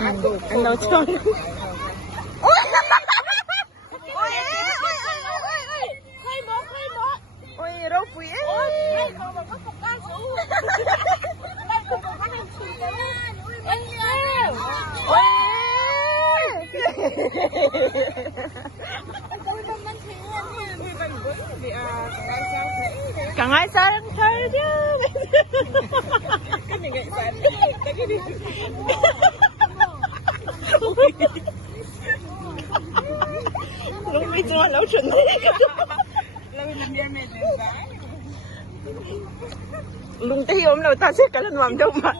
Anh đâu chơi. Ôi đâu quý ấy. Càng ai sao đang chơi chứ. Cái này gậy sẵn. Cái đi. Lúc bây giờ lâu chuẩn thế. Lâu làm gì mệt rồi. Lung tay ôm lâu ta sẽ cả lần mầm đâu mà.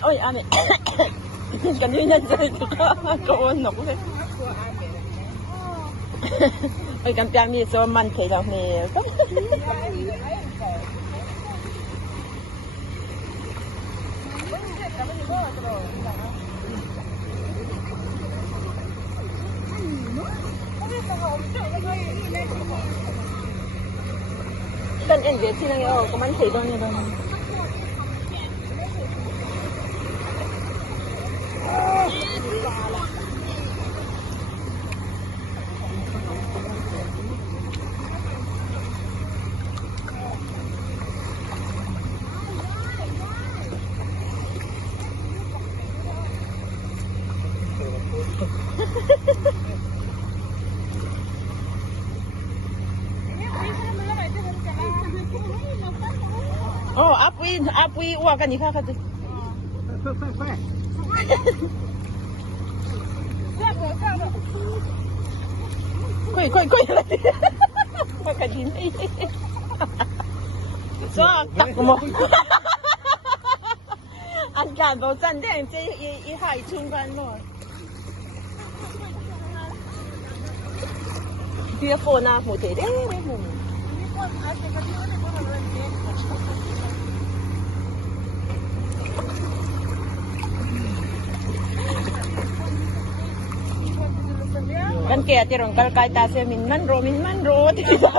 Ôi anh này. Cần đi nhân chơi có ôn nóng thế. Ôi cần tiền đi số mình thấy đâu nè. Kan enggak sih nang yo, kemana sih dong ya dong. Oh, api wah kan ni kakak tu. Koi lagi. Pakai ini. So, tak mo. Anh cảm vào chân đấy, chứ ý hải chungกันหมด Dia phone à, một thế đấy, một. Kan kaya tirong kalkay ta siya minman ro diba?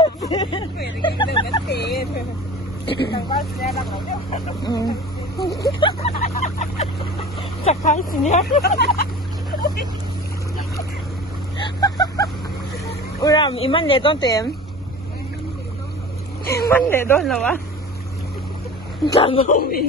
Sakay siya. Uram iman le don tem. Iman le don la wa. Dalawi.